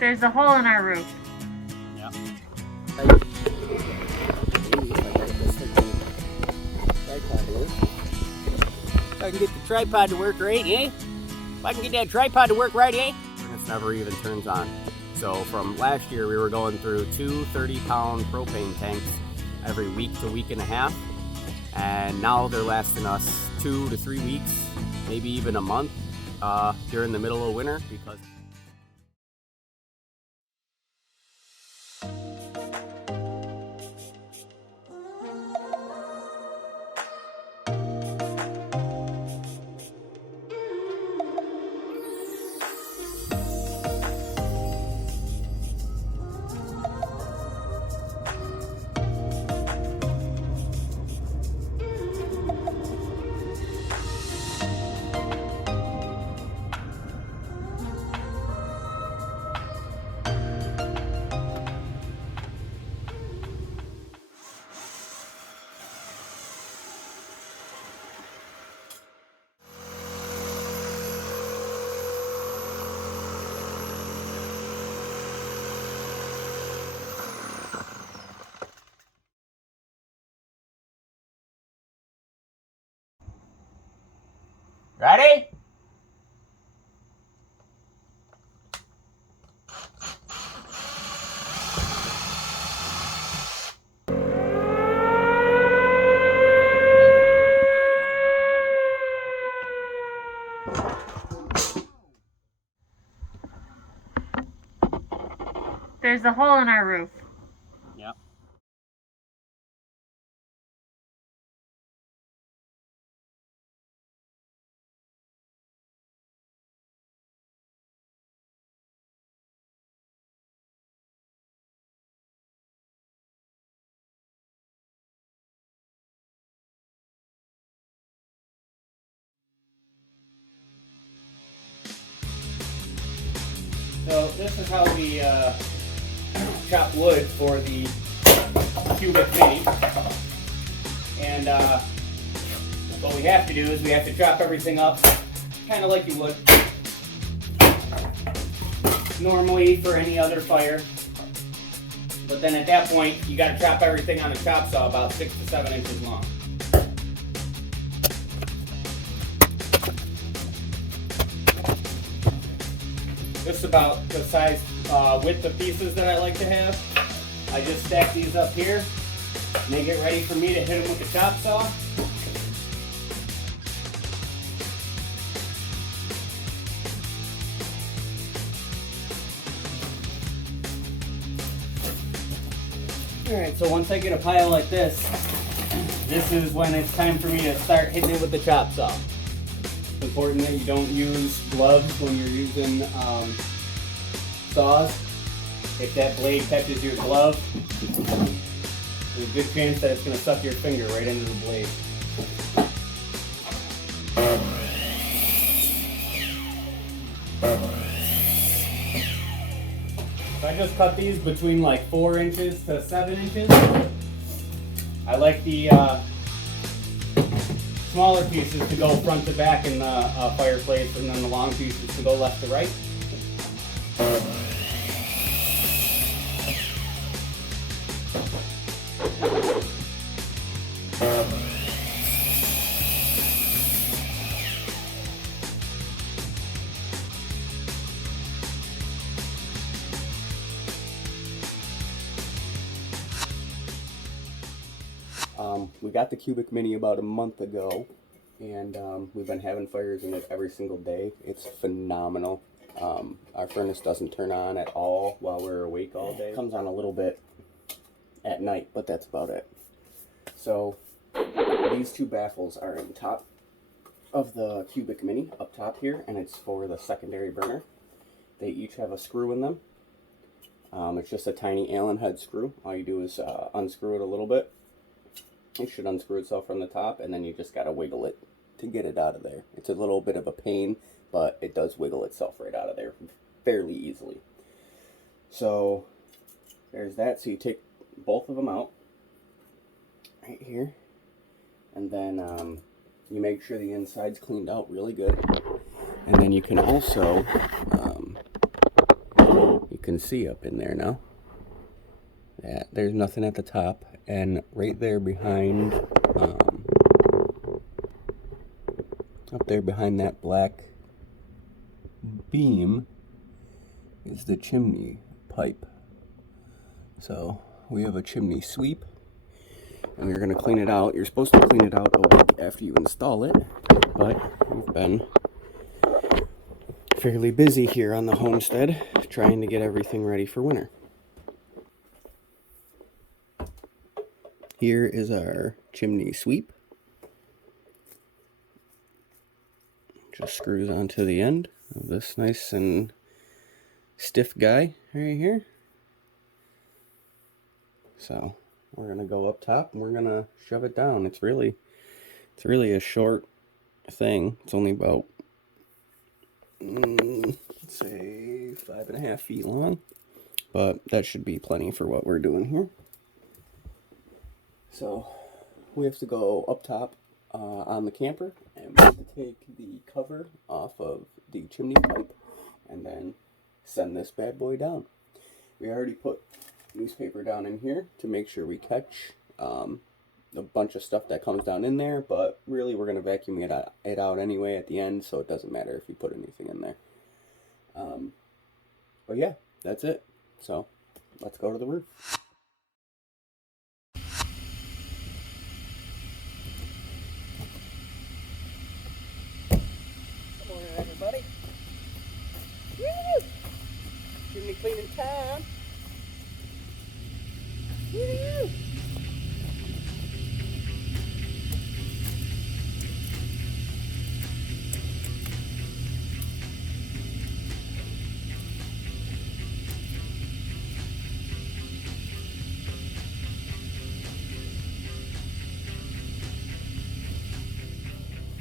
There's a hole in our roof. Yeah. If I can get the tripod to work right, eh? If I can get that tripod to work right, eh? This never even turns on. So from last year, we were going through two 30-pound propane tanks every week to week and a half. And now they're lasting us 2 to 3 weeks, maybe even a month during the middle of winter because ready? There's a hole in our roof. Yep. So this is how we chop wood for the cubic mini. And what we have to do is we have to chop everything up kind of like you would normally for any other fire. But then at that point, you got to chop everything on a chop saw about 6 to 7 inches long. This is about the size width of pieces that I like to have. I just stack these up here and they get ready for me to hit them with the chop saw. Alright, so once I get a pile like this, this is when it's time for me to start hitting it with the chop saw. It's important that you don't use gloves when you're using saws. If that blade touches your glove, there's a good chance that it's going to suck your finger right into the blade. So I just cut these between like 4 inches to 7 inches. I like the smaller pieces to go front to back in the fireplace, and then the long pieces to go left to right. We got the Cubic Mini about a month ago, and we've been having fires in it every single day. It's phenomenal. Our furnace doesn't turn on at all while we're awake all day. It comes on a little bit at night, but that's about it. So these two baffles are in top of the Cubic Mini, up top here, and it's for the secondary burner. They each have a screw in them. It's just a tiny Allen head screw. All you do is unscrew it a little bit. It should unscrew itself from the top, and then you just gotta wiggle it to get it out of there. It's a little bit of a pain, but it does wiggle itself right out of there fairly easily. So there's that. So you take both of them out right here, and then you make sure the inside's cleaned out really good. And then you can also can see up in there now. Yeah, there's nothing at the top, and right there behind, up there behind that black beam is the chimney pipe. So we have a chimney sweep, and we're going to clean it out. You're supposed to clean it out a week after you install it, but we've been fairly busy here on the homestead trying to get everything ready for winter. Here is our chimney sweep. Just screws onto the end of this nice and stiff guy right here. So we're gonna go up top and we're gonna shove it down. It's really a short thing. It's only about let's say 5.5 feet long, but that should be plenty for what we're doing here. So we have to go up top on the camper, and we have to take the cover off of the chimney pipe and then send this bad boy down. We already put newspaper down in here to make sure we catch a bunch of stuff that comes down in there, but really we're going to vacuum it out anyway at the end, so it doesn't matter if you put anything in there. But yeah, that's it. So let's go to the roof. Good morning, everybody. Woo! Chimney cleaning time. Woo!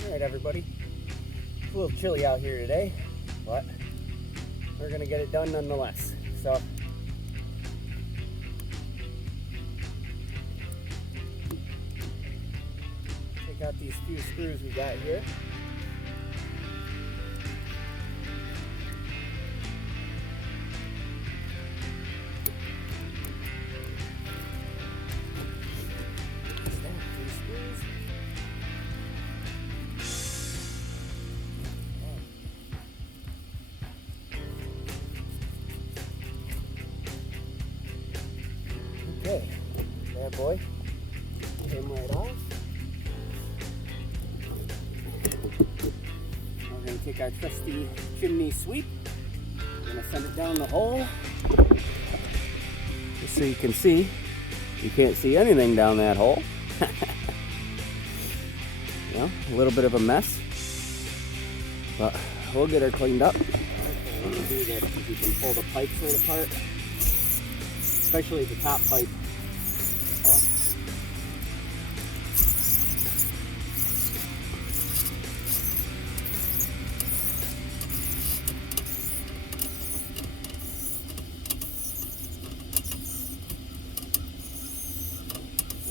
Alright, everybody. It's a little chilly out here today, but we're gonna get it done nonetheless. So take out these few screws we got here. Okay, bad boy, get him right off. We're going to take our trusty chimney sweep. We're going to send it down the hole. Just so you can see, you can't see anything down that hole. You know, a little bit of a mess, but we'll get her cleaned up. We'll do this because you can pull the pipes right apart, especially the top pipe.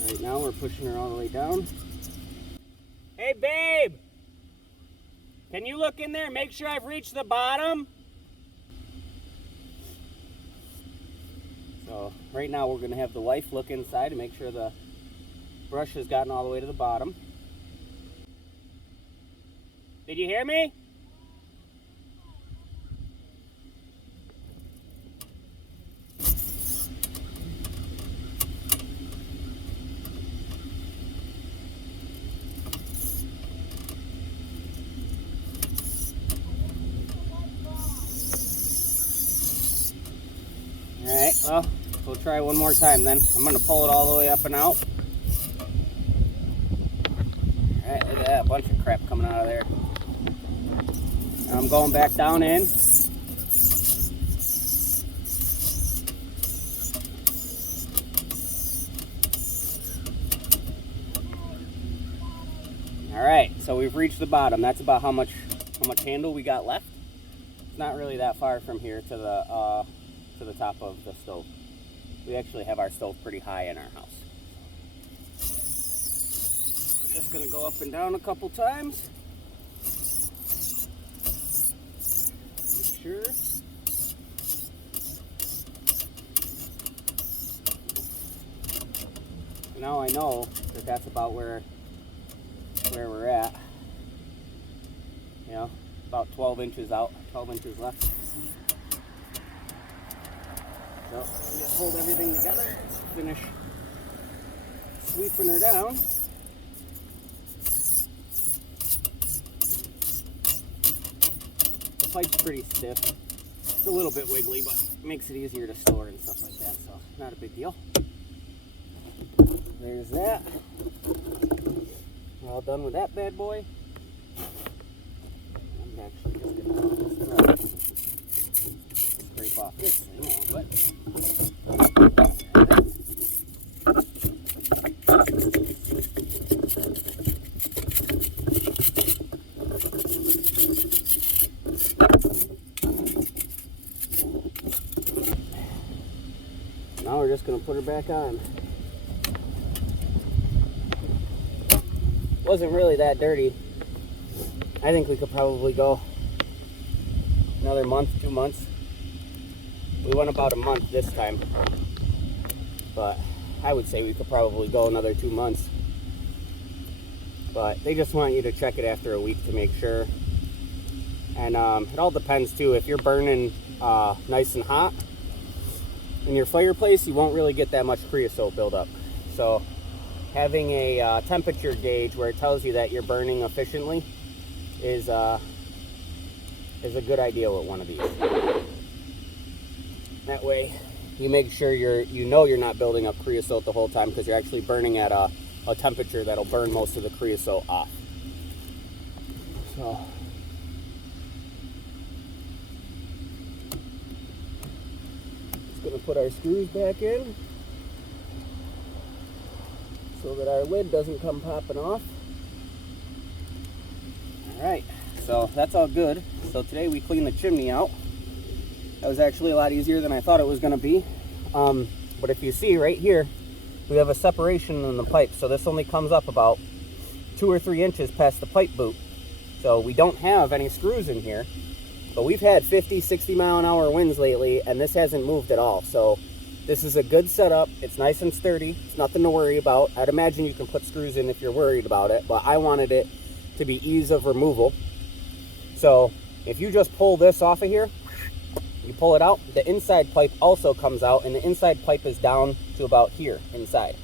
Right now we're pushing her all the way down. Hey babe! Can you look in there and make sure I've reached the bottom? So right now we're going to have the wife look inside and make sure the brush has gotten all the way to the bottom. Did you hear me? Alright, well, we'll try one more time then. I'm going to pull it all the way up and out. Alright, look at that, a bunch of crap coming out of there. Now I'm going back down in. Alright, so we've reached the bottom. That's about how much handle we got left. It's not really that far from here to the top of the stove. We actually have our stove pretty high in our house. I'm just going to go up and down a couple times. Make sure. Now I know that that's about where we're at. You know, about 12 inches out, 12 inches left. So just hold everything together, finish sweeping her down. The pipe's pretty stiff. It's a little bit wiggly, but it makes it easier to store and stuff like that, so not a big deal. There's that. We're all done with that bad boy. I'm actually just gonna scrape off this thing a little bit. Now we're just gonna put her back on. Wasn't really that dirty. I think we could probably go another month, 2 months. We went about a month this time, but I would say we could probably go another 2 months. But they just want you to check it after a week to make sure. And it all depends too. If you're burning nice and hot in your fireplace, you won't really get that much creosote buildup. So having a temperature gauge where it tells you that you're burning efficiently is a good idea with one of these. That way you make sure you're not building up creosote the whole time, because you're actually burning at a temperature that'll burn most of the creosote off. So just gonna put our screws back in so that our lid doesn't come popping off. Alright, so that's all good. So today we cleaned the chimney out. That was actually a lot easier than I thought it was going to be. But if you see right here, we have a separation in the pipe. So this only comes up about 2 or 3 inches past the pipe boot. So we don't have any screws in here. But we've had 50, 60 mile an hour winds lately, and this hasn't moved at all. So this is a good setup. It's nice and sturdy. It's nothing to worry about. I'd imagine you can put screws in if you're worried about it, but I wanted it to be ease of removal. So if you just pull this off of here, you pull it out, the inside pipe also comes out, and the inside pipe is down to about here inside.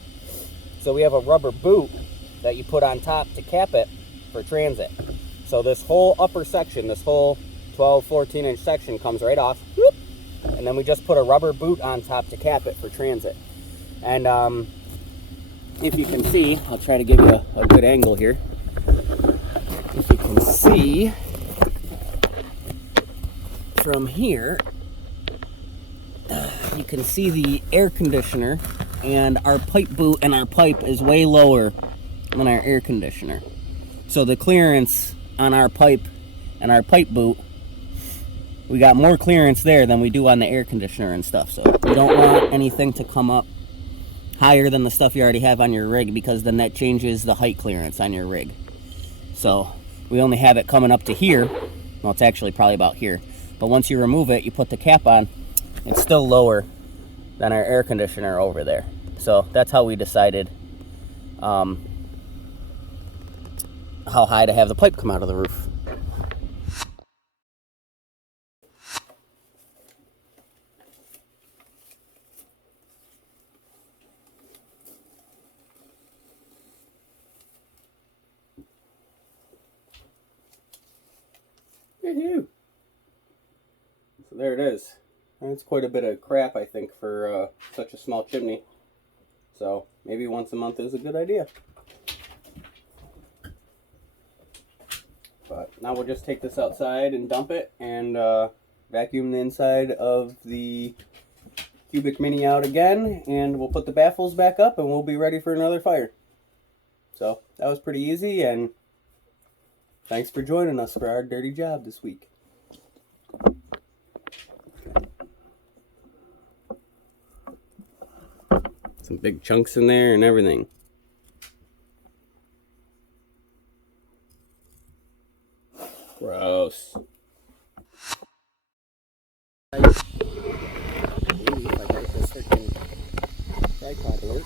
So we have a rubber boot that you put on top to cap it for transit. So this whole upper section, this whole 12, 14 inch section comes right off, whoop, and then we just put a rubber boot on top to cap it for transit. And if you can see, I'll try to give you a good angle here. If you can see from here, you can see the air conditioner, and our pipe boot and our pipe is way lower than our air conditioner. So the clearance on our pipe and our pipe boot, we got more clearance there than we do on the air conditioner and stuff. So you don't want anything to come up higher than the stuff you already have on your rig, because then that changes the height clearance on your rig. So we only have it coming up to here. Well, it's actually probably about here. But once you remove it, you put the cap on, it's still lower than our air conditioner over there. So that's how we decided how high to have the pipe come out of the roof. Woohoo! So there it is. That's quite a bit of crap, I think, for such a small chimney. So maybe once a month is a good idea. But now we'll just take this outside and dump it, and vacuum the inside of the Cubic Mini out again, and we'll put the baffles back up, and we'll be ready for another fire. So that was pretty easy, and thanks for joining us for our dirty job this week. Some big chunks in there and everything. Gross. I believe I got this freaking tripod here.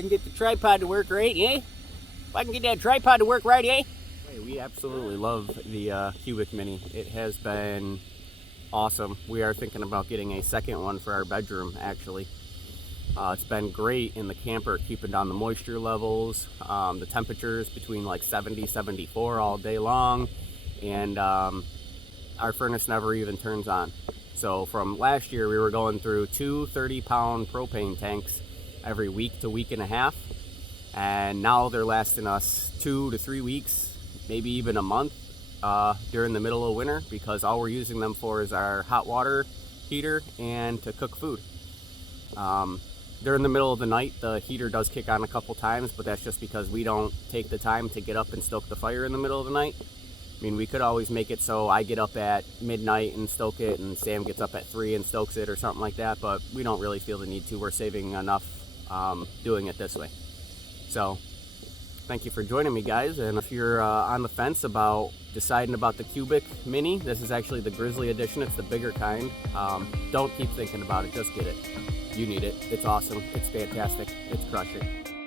I can get the tripod to work right, eh? If I can get that tripod to work right, eh? Hey, we absolutely love the Cubic Mini. It has been awesome. We are thinking about getting a second one for our bedroom, actually. It's been great in the camper, keeping down the moisture levels, the temperatures between like 70, 74 all day long, and our furnace never even turns on. So from last year, we were going through 2 30-pound propane tanks every week to week and a half, and now they're lasting us 2 to 3 weeks, maybe even a month during the middle of winter, because all we're using them for is our hot water heater and to cook food. During the middle of the night, the heater does kick on a couple times, but that's just because we don't take the time to get up and stoke the fire in the middle of the night. I mean, we could always make it so I get up at midnight and stoke it, and Sam gets up at 3 and stokes it or something like that, but we don't really feel the need to. We're saving enough doing it this way. So, thank you for joining me, guys, and if you're on the fence about deciding about the Cubic Mini, this is actually the Grizzly edition. It's the bigger kind. Don't keep thinking about it, just get it. You need it. It's awesome. It's fantastic. It's crushing.